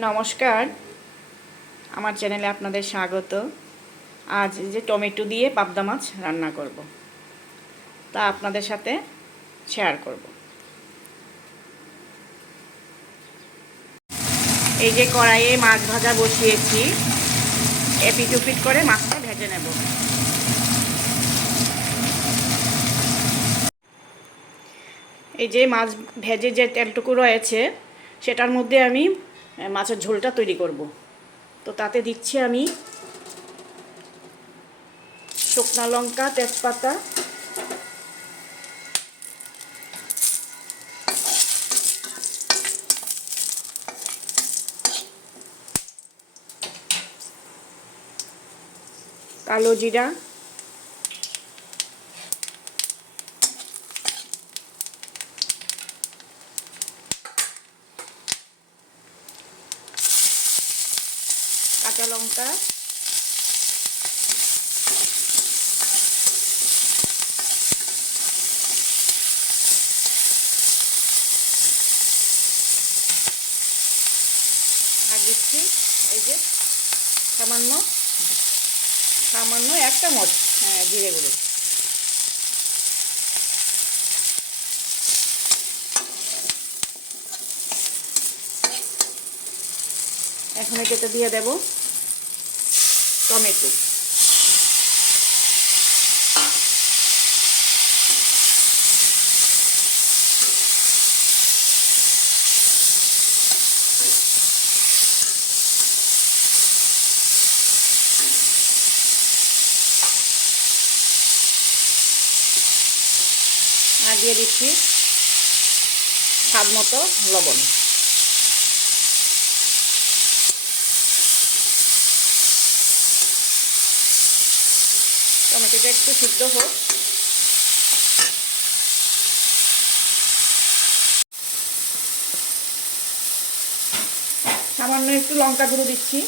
নমস্কার, আমার চ্যানেলে আপনাদের স্বাগত। আজ যে টমেটো দিয়ে পাবদা মাছ রান্না করব, তা আপনাদের সাথে শেয়ার করব। এই যে কড়াইয়ে মাছ ভাজা বসিয়েছি, এপিট ওপিট করে মাছটা ভেজে নেব। এই যে মাছ ভেজে যে তেলটুকু রয়েছে, সেটার মধ্যে আমি মাছের ঝোলটা তৈরি করব। তো তাতে দিচ্ছি আমি শুকনো লঙ্কা, তেজপাতা, কালো জিরা, কাঁচা লঙ্কা, আর দিচ্ছি এই যে সামান্য সামান্য এক চামচ জিরে গুঁড়ো। এখন এটাতে দিয়ে দেব টমেটো। আর দিয়ে দিচ্ছি স্বাদ মতো লবণ। টমেটোটা একটু সিদ্ধ হোক। সামান্য একটু লঙ্কা গুঁড়ো দিচ্ছি।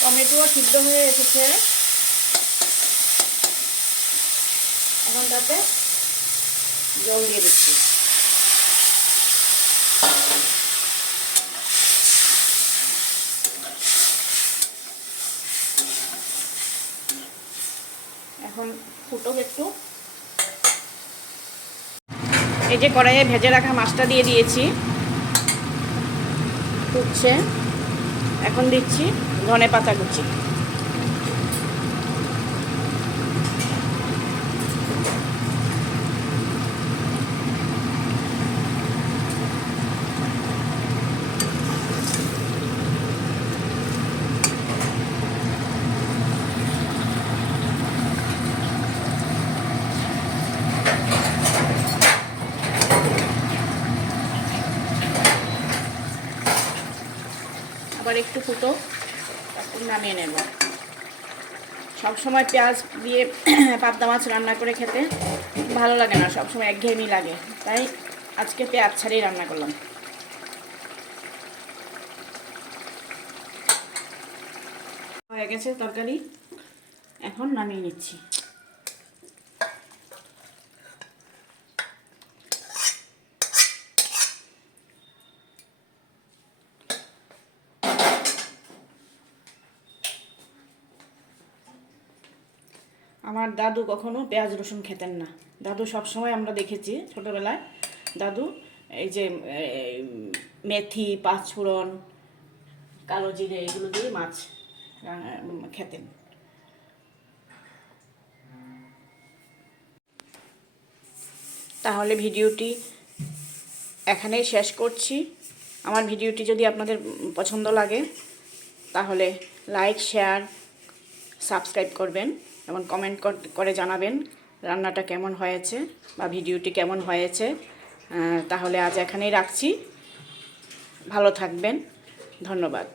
টমেটোও সিদ্ধ হয়ে এসেছে। এখন তাতে জল দিয়ে দিচ্ছি। এখন ফুটুক একটু। এই যে কড়াইয়ে ভেজে রাখা মাছটা দিয়ে দিয়েছি, ফুটছে। এখন দিচ্ছি ধনেপাতা কুচি। আবার একটু ফুটো, তারপর নামিয়ে নেব। সবসময় পেঁয়াজ দিয়ে পাবদা মাছ রান্না করে খেতে ভালো লাগে না, সবসময় একঘেয়েমি লাগে। তাই আজকে পেঁয়াজ ছাড়িয়ে রান্না করলাম। হয়ে গেছে তরকারি, এখন নামিয়ে নিচ্ছি। আমার দাদু কখনো পেঁয়াজ রসুন খেতেন না। দাদু সবসময় আমরা দেখেছি ছোটোবেলায়, দাদু এই যে মেথি, পাঁচফোড়ন, কালো জিরে এগুলো দিয়ে মাছ খেতেন। তাহলে ভিডিওটি এখানেই শেষ করছি। আমার ভিডিওটি যদি আপনাদের পছন্দ লাগে তাহলে লাইক, শেয়ার, সাবস্ক্রাইব করবেন এবং কমেন্ট করে জানাবেন রান্নাটা কেমন হয়েছে বা ভিডিওটি কেমন হয়েছে। তাহলে আজ এখানেই রাখছি। ভালো থাকবেন। ধন্যবাদ।